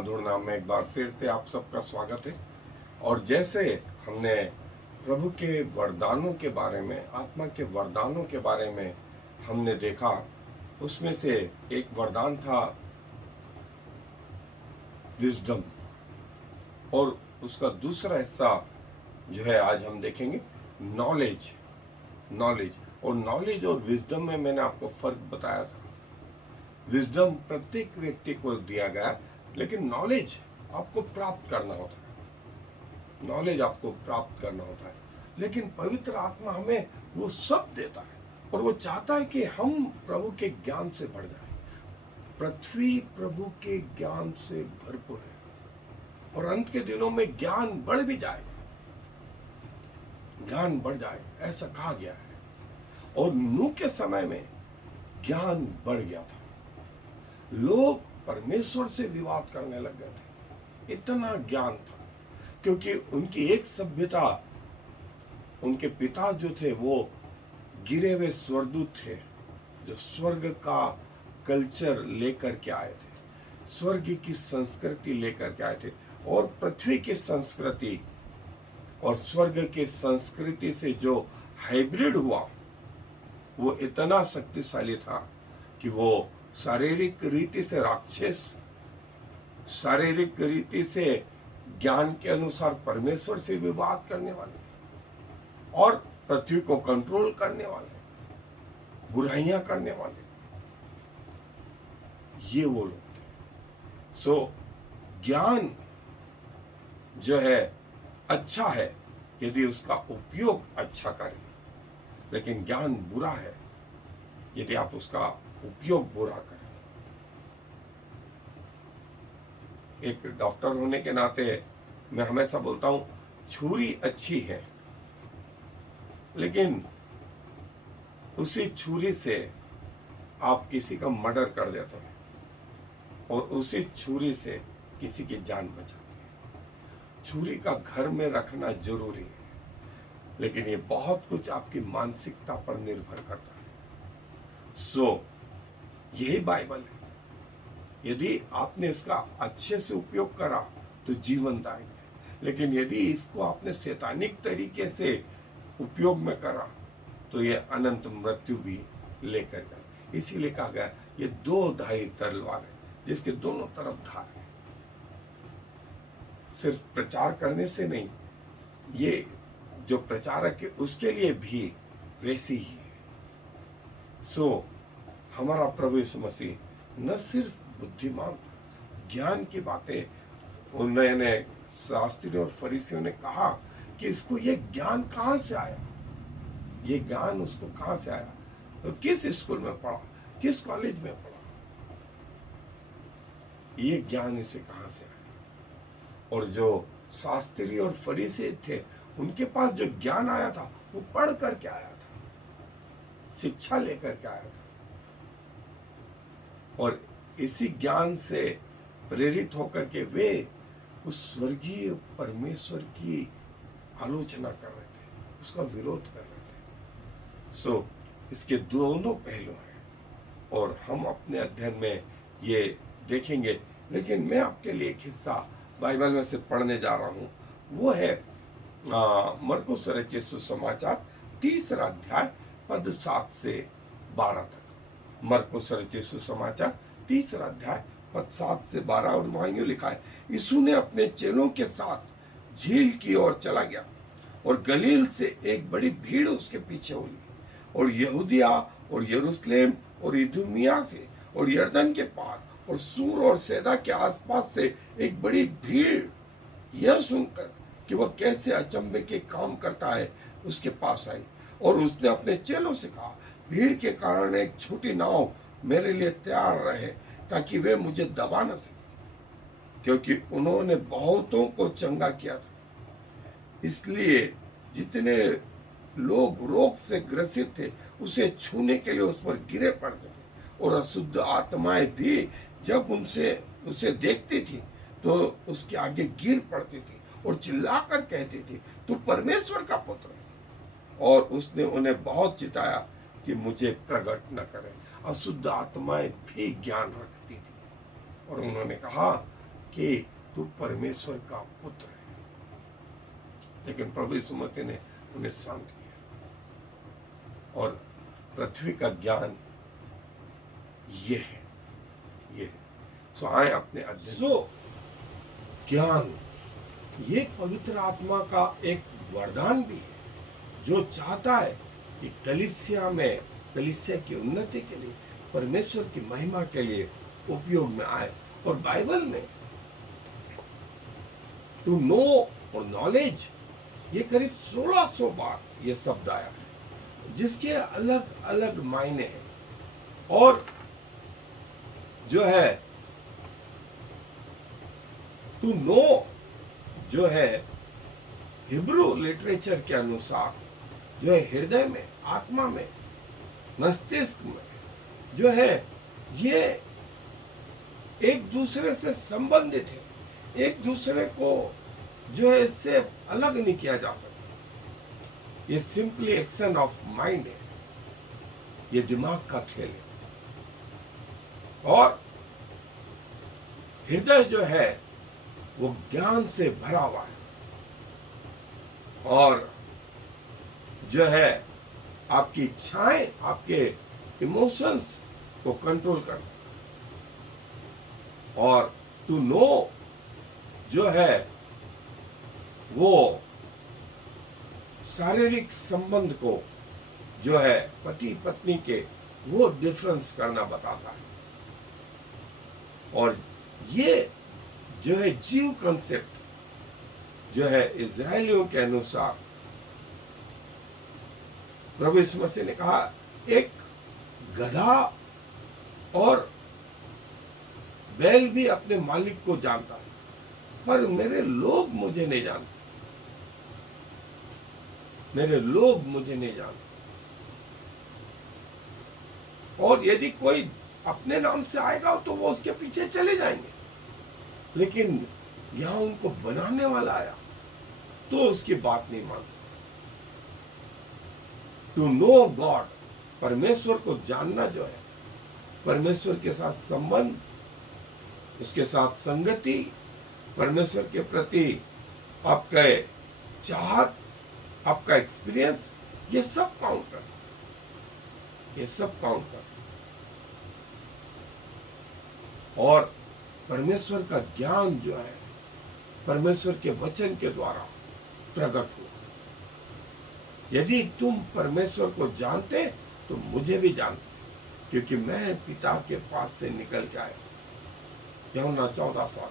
मधुर नाम में एक बार फिर से आप सबका स्वागत है। और जैसे हमने प्रभु के वरदानों के बारे में, आत्मा के वरदानों के बारे में हमने देखा, उसमें से एक वरदान था विजडम, और उसका दूसरा हिस्सा जो है आज हम देखेंगे नॉलेज। और नॉलेज और विजडम में मैंने आपको फर्क बताया था। विजडम प्रत्येक व्यक्ति को दिया गया, लेकिन नॉलेज आपको प्राप्त करना होता है। नॉलेज आपको प्राप्त करना होता है, लेकिन पवित्र आत्मा हमें वो सब देता है, और वो चाहता है कि हम प्रभु के ज्ञान से बढ़ जाएं। पृथ्वी प्रभु के ज्ञान से भरपूर है, और अंत के दिनों में ज्ञान बढ़ भी जाएगा, ज्ञान बढ़ जाएगा, ऐसा कहा गया है। और नूह के समय में ज्ञान बढ़ गया था, लोग परमेश्वर से विवाद करने लग गए थे, इतना ज्ञान था, क्योंकि उनकी एक सभ्यता, उनके पिता जो थे वो गिरे हुए स्वर्गदूत थे, जो स्वर्ग का कल्चर लेकर के आए थे, स्वर्ग की संस्कृति लेकर के आए थे। और पृथ्वी की संस्कृति और स्वर्ग की संस्कृति से जो हाइब्रिड हुआ, वो इतना शक्तिशाली था कि वो शारीरिक रीति से राक्षस, शारीरिक रीति से ज्ञान के अनुसार परमेश्वर से विवाद करने वाले, और पृथ्वी को कंट्रोल करने वाले, बुराइयां करने वाले, ये वो लोग थे। सो ज्ञान जो है अच्छा है यदि उसका उपयोग अच्छा करें, लेकिन ज्ञान बुरा है यदि आप उसका उपयोग बुरा करें। एक डॉक्टर होने के नाते मैं हमेशा बोलता हूं, छुरी अच्छी है, लेकिन उसी छुरी से आप किसी का मर्डर कर देते हैं, और उसी छुरी से किसी की जान बचाते हैं। छुरी का घर में रखना जरूरी है, लेकिन ये बहुत कुछ आपकी मानसिकता पर निर्भर करता है। सो यही बाइबल है, यदि आपने इसका अच्छे से उपयोग करा तो जीवनदायक है, लेकिन यदि इसको आपने शैतानिक तरीके से उपयोग में करा तो ये अनंत मृत्यु भी लेकर जाए। इसीलिए कहा गया ये दो धारी तलवार है, जिसके दोनों तरफ धार है। सिर्फ प्रचार करने से नहीं, ये जो प्रचारक है उसके लिए भी वैसी ही है। सो हमारा प्रभु यीशु मसीह न सिर्फ बुद्धिमान, ज्ञान की बातें, उन्होंने शास्त्री और फरीसियों ने कहा कि इसको ये ज्ञान कहां से आया, ये ज्ञान उसको कहां से आया, तो किस स्कूल में पढ़ा, किस कॉलेज में पढ़ा, ये ज्ञान इसे कहां से आया। और जो शास्त्री और फरीसी थे, उनके पास जो ज्ञान आया था वो पढ़ करके आया था, शिक्षा लेकर के आया था, और इसी ज्ञान से प्रेरित होकर के वे उस स्वर्गीय परमेश्वर की आलोचना कर रहे थे, उसका विरोध कर रहे थे। सो इसके दोनों पहलू हैं, और हम अपने अध्ययन में ये देखेंगे। लेकिन मैं आपके लिए एक हिस्सा बाइबल में से पढ़ने जा रहा हूं, वो है मरकुस रचित सुसमाचार 3 अध्याय पद 7 से 12 तक। मरकुस रचित सुसमाचार 3 अध्याय पद 7 से 12, और वहां यूं लिखा है, यीशु ने अपने चेलों के साथ झील की ओर चला गया, और गलील से एक बड़ी भीड़ उसके पीछे हुई, और यहूदिया और यरूशलेम और इदुमिया से और यरदन के पार और सूर और सैदा के आसपास से एक बड़ी भीड़ यह सुनकर कि वह कैसे अचंभे के काम करता है उसके पास आई, और उसने अपने चेलों से कहा, भीड़ के कारण एक छोटी नाव मेरे लिए तैयार रहे, ताकि वे मुझे दबा न सके, क्योंकि उन्होंने बहुतों को चंगा किया था। इसलिए जितने लोग रोग से ग्रसित थे उसे छूने के लिए उस पर गिरे पड़ते थे, और अशुद्ध आत्माएं भी जब उसे देखती थी तो उसके आगे गिर पड़ती थी और चिल्लाकर कहती थी, तू परमेश्वर का पुत्र है। और उसने उन्हें बहुत चिताया कि मुझे प्रकट न करें। अशुद्ध आत्माएं भी ज्ञान रखती थी, और उन्होंने कहा कि तू परमेश्वर का पुत्र है। लेकिन प्रभु यीशु मसीह ने उन्हें शांत किया। और पृथ्वी का ज्ञान ये है, ये है। सो आए अपने अध्ययन। ज्ञान ये पवित्र आत्मा का एक वरदान भी है, जो चाहता है कि कलीसिया की उन्नति के लिए, परमेश्वर की महिमा के लिए उपयोग में आए। और बाइबल में टू नो और नॉलेज ये करीब 1600 बार ये शब्द आया है, जिसके अलग अलग मायने हैं। और जो है टू नो जो है हिब्रू लिटरेचर के अनुसार जो है हृदय में, आत्मा में, मस्तिष्क में जो है ये एक दूसरे से संबंधित है। एक दूसरे को जो है इससे अलग नहीं किया जा सकता। ये सिंपली एक्शन ऑफ माइंड है, ये दिमाग का खेल है। और हृदय जो है वो ज्ञान से भरा हुआ है, और जो है आपकी इच्छाएं, आपके इमोशंस को कंट्रोल करना। और टू नो जो है वो शारीरिक संबंध को जो है पति पत्नी के वो डिफरेंस करना बताता है। और ये जो है जीव कंसेप्ट जो है इजरायलियों के अनुसार, प्रभु यीशु मसीह ने कहा एक गधा और बैल भी अपने मालिक को जानता है, पर मेरे लोग मुझे नहीं जानते, मेरे लोग मुझे नहीं जानते। और यदि कोई अपने नाम से आएगा तो वो उसके पीछे चले जाएंगे, लेकिन यहां उनको बनाने वाला आया तो उसकी बात नहीं मानते। टू नो गॉड, परमेश्वर को जानना जो है, परमेश्वर के साथ संबंध, उसके साथ संगति, परमेश्वर के प्रति आपका चाहत, आपका एक्सपीरियंस, ये सब काउंट करता, ये सब काउंट करता। और परमेश्वर का ज्ञान जो है परमेश्वर के वचन के द्वारा प्रकट हुआ। यदि तुम परमेश्वर को जानते तो मुझे भी जानते, क्योंकि मैं पिता के पास से निकल के आया। यूहन्ना 14:7।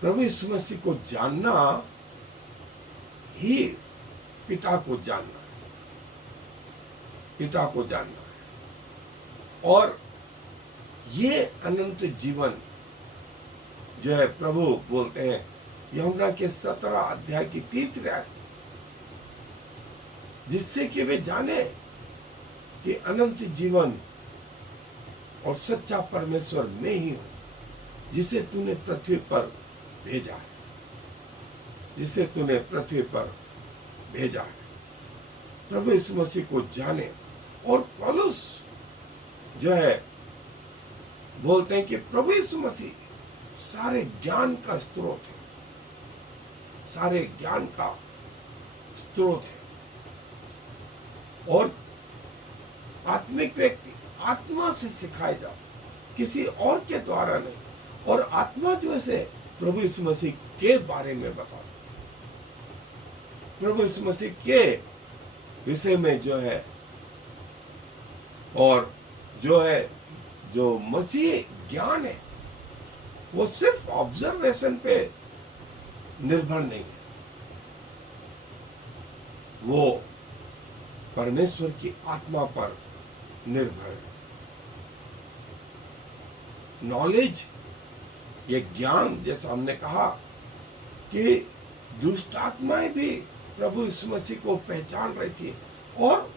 प्रभु यीशु मसीह को जानना ही पिता को जानना है, पिता को जानना है। और ये अनंत जीवन जो है प्रभु बोलते हैं यूहन्ना के 17 अध्याय की 30 आयत, जिससे कि वे जाने कि अनंत जीवन और सच्चा परमेश्वर में ही हो, जिसे तूने पृथ्वी पर भेजा है, जिसे तूने पृथ्वी पर भेजा है। प्रभु यीशु मसीह को जाने। और पौलुस जो है बोलते हैं कि प्रभु यीशु मसीह सारे ज्ञान का स्रोत है, सारे ज्ञान का स्रोत है। और आत्मिक व्यक्ति आत्मा से सिखाए जाओ, किसी और के द्वारा नहीं। और आत्मा जो है प्रभु यीशु मसीह के बारे में बताओ, प्रभु यीशु मसीह के विषय में जो है, और जो है जो मसीह ज्ञान है वो सिर्फ ऑब्जर्वेशन पे निर्भर नहीं है, वो परमेश्वर की आत्मा पर निर्भर है। नॉलेज, ये ज्ञान, जैसा हमने कहा कि दुष्ट आत्माएं भी प्रभु यीशु मसीह को पहचान रही थी और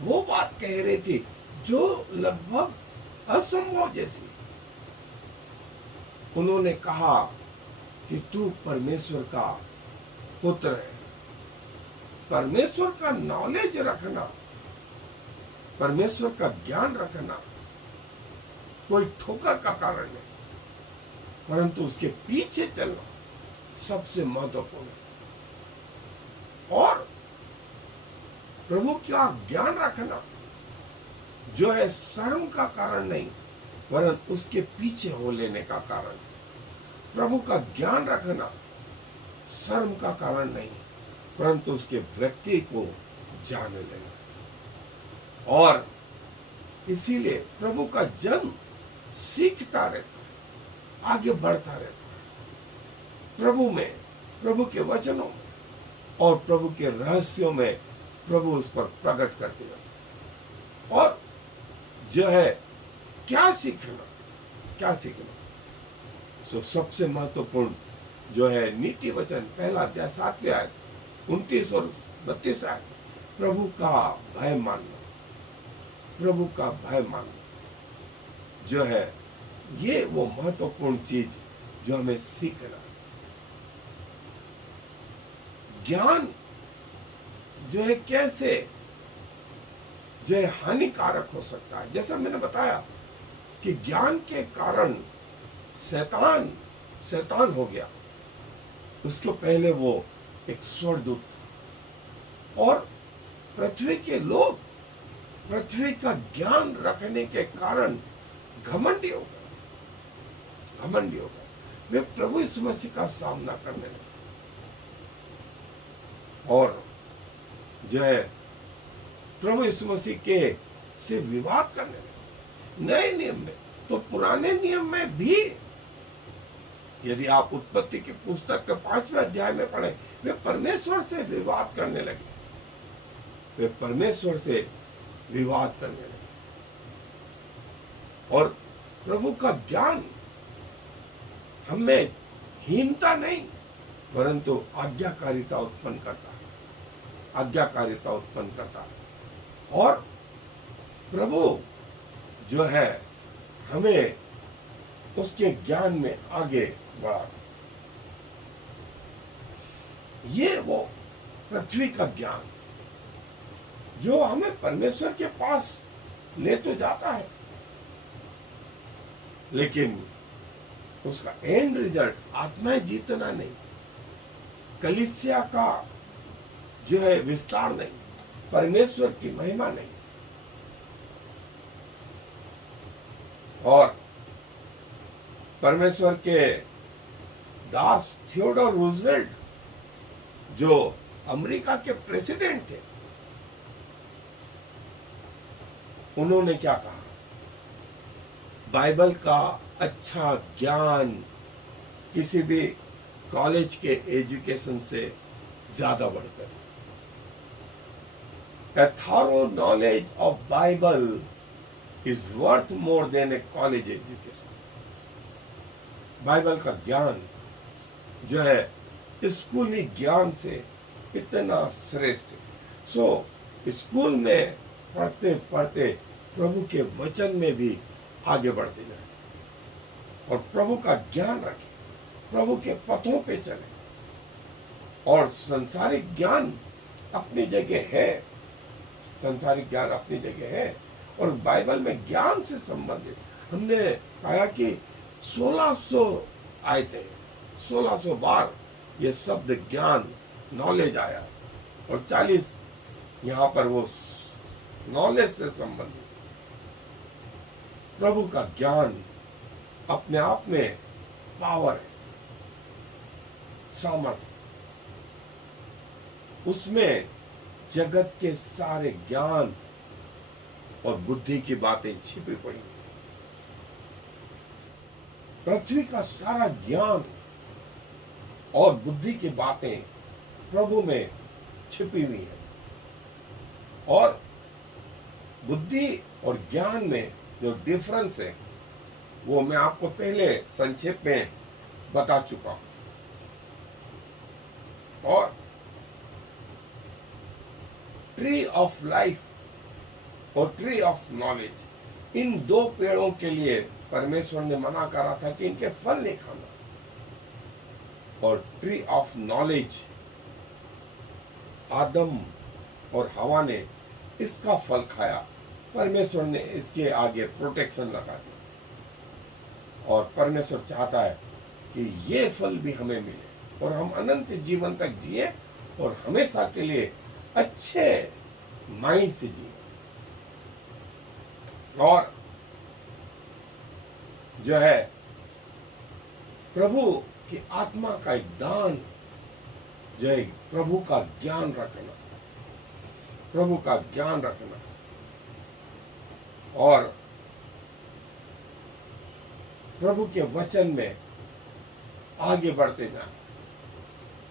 वो बात कह रही थी जो लगभग असंभव जैसी। उन्होंने कहा कि तू परमेश्वर का पुत्र है। परमेश्वर का नॉलेज रखना, परमेश्वर का ज्ञान रखना कोई ठोकर का कारण नहीं, परंतु उसके पीछे चलना सबसे महत्वपूर्ण है। और प्रभु का ज्ञान रखना जो है शर्म का कारण नहीं, वरन उसके पीछे हो लेने का कारण। प्रभु का ज्ञान रखना शर्म का कारण नहीं, परंतु उसके व्यक्ति को जान लेना। और इसीलिए प्रभु का जन सीखता रहता है, आगे बढ़ता रहता है प्रभु में, प्रभु के वचनों में और प्रभु के रहस्यों में। प्रभु उस पर प्रकट करते हैं। और जो है क्या सीखना, क्या सीखना, सो सबसे महत्वपूर्ण जो है नीति वचन, पहला अध्याय 7वें आयत 29 और 32 आयत, प्रभु का भय मानना, प्रभु का भय मानना जो है ये वो महत्वपूर्ण चीज जो हमें सीखना। ज्ञान जो है कैसे जो है हानिकारक हो सकता है। जैसा मैंने बताया कि ज्ञान के कारण शैतान हो गया। उसको पहले वो एक स्वर्गदूत था और पृथ्वी के लोग पृथ्वी का ज्ञान रखने के कारण घमंडी हो गए, घमंडी हो गए। वे प्रभु यीशु मसीह का सामना करने लगे और जो है प्रभु यीशु मसीह के से विवाद करने लगे। नए नियम में तो पुराने नियम में भी यदि आप उत्पत्ति की पुस्तक के 5वें अध्याय में पढ़े, वे परमेश्वर से विवाद करने लगे, वे परमेश्वर से विवाद करने लगे। और प्रभु का ज्ञान हमें हीनता नहीं परंतु आज्ञाकारिता उत्पन्न करता है, आज्ञाकारिता उत्पन्न करता है। और प्रभु जो है हमें उसके ज्ञान में आगे बढ़ा। ये वो पृथ्वी का ज्ञान जो हमें परमेश्वर के पास ले तो जाता है, लेकिन उसका एंड रिजल्ट आत्माएं जीतना नहीं, कलीसिया का जो है विस्तार नहीं, परमेश्वर की महिमा नहीं। और परमेश्वर के दास थियोडोर रूजवेल्ट जो अमेरिका के प्रेसिडेंट थे, उन्होंने क्या कहा, बाइबल का अच्छा ज्ञान किसी भी कॉलेज के एजुकेशन से ज्यादा बढ़कर, a thorough knowledge of Bible is worth more than a college education. Bible का ज्ञान जो है स्कूली ज्ञान से इतना श्रेष्ठ है। सो स्कूल में पढ़ते पढ़ते प्रभु के वचन में भी आगे बढ़ते जाए और प्रभु का ज्ञान रखें, प्रभु के पथों पे चले। और संसारिक ज्ञान अपनी जगह है, संसारिक ज्ञान अपनी जगह है। और बाइबल में ज्ञान से संबंधित हमने कहा कि 1600 आयतें, 1600 बार ये शब्द ज्ञान, नॉलेज आया और 40 यहां पर वो नॉलेज से संबंधित। प्रभु का ज्ञान अपने आप में पावर है, सामर्थ्य, उसमें जगत के सारे ज्ञान और बुद्धि की बातें छिपी पड़ी। पृथ्वी का सारा ज्ञान और बुद्धि की बातें प्रभु में छिपी हुई है। और बुद्धि और ज्ञान में जो डिफरेंस है वो मैं आपको पहले संक्षेप में बता चुका हूं। और ट्री ऑफ लाइफ और ट्री ऑफ नॉलेज, इन दो पेड़ों के लिए परमेश्वर ने मना करा था कि इनके फल नहीं खाना। और ट्री ऑफ नॉलेज, आदम और हवा ने इसका फल खाया, परमेश्वर ने इसके आगे प्रोटेक्शन लगा दिया। और परमेश्वर चाहता है कि ये फल भी हमें मिले और हम अनंत जीवन तक जिए और हमेशा के लिए अच्छे माइंड से जिए। और जो है प्रभु की आत्मा का एक दान जो है प्रभु का ज्ञान रखना, प्रभु का ज्ञान रखना और प्रभु के वचन में आगे बढ़ते जाएं,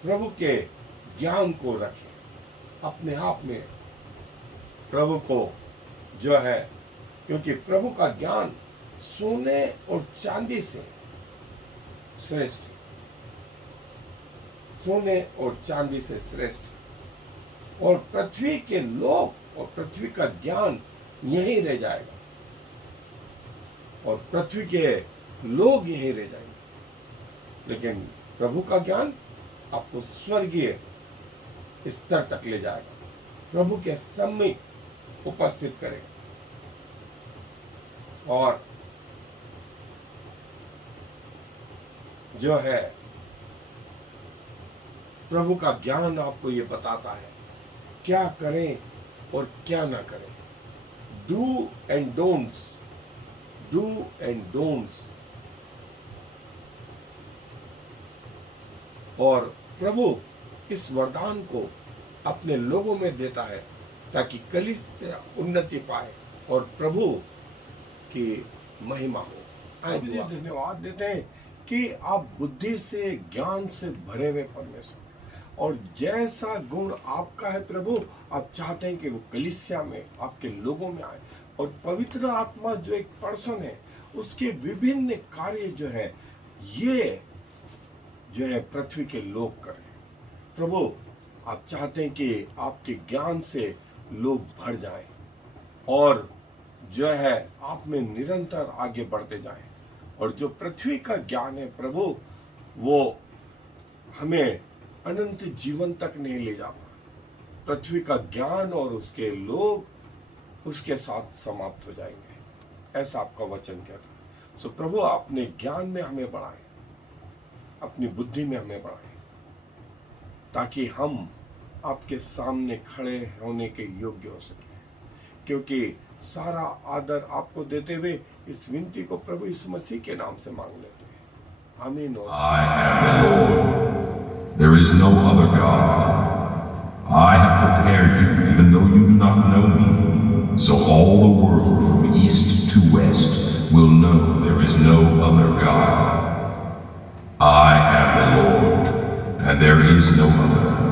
प्रभु के ज्ञान को रखें अपने आप में, प्रभु को जो है, क्योंकि प्रभु का ज्ञान सोने और चांदी से श्रेष्ठ, सोने और चांदी से श्रेष्ठ। और पृथ्वी के लोग और पृथ्वी का ज्ञान यहीं रह जाएगा और पृथ्वी के लोग यहीं रह जाएंगे, लेकिन प्रभु का ज्ञान आपको स्वर्गीय स्तर तक ले जाएगा, प्रभु के सम्मुख उपस्थित करेगा। और जो है प्रभु का ज्ञान आपको ये बताता है क्या करें और क्या ना करें, do and don'ts, do and don'ts. और प्रभु इस वरदान को अपने लोगों में देता है ताकि कलीसिया उन्नति पाए और प्रभु की महिमा हो। आए धन्यवाद देते हैं कि आप बुद्धि से ज्ञान से भरे हुए परमेश्वर, और जैसा गुण आपका है प्रभु, आप चाहते हैं कि वो कलीसिया में आपके लोगों में आए और पवित्र आत्मा जो एक पर्सन है उसके विभिन्न कार्य जो है ये जो है पृथ्वी के लोग करें। प्रभु आप चाहते हैं कि आपके ज्ञान से लोग भर जाएं और जो है आप में निरंतर आगे बढ़ते जाएं, और जो पृथ्वी का ज्ञान है प्रभु वो हमें अनंत जीवन तक नहीं ले जाता। पृथ्वी का ज्ञान और उसके लोग उसके साथ समाप्त हो जाएंगे, ऐसा आपका वचन कहता है। सो प्रभु अपने ज्ञान में हमें बढ़ाएं, अपनी बुद्धि में हमें बढ़ाएं, ताकि हम आपके सामने खड़े होने के योग्य हो सके। क्योंकि सारा आदर आपको देते हुए इस विनती को प्रभु यीशु मसीह के नाम से मांग लेते हैं, आमीन। I am the Lord. There is no other God. I have prepared you even though you do not know me, so all the world from east to west will know there is no other God. I am the Lord, and there is no other.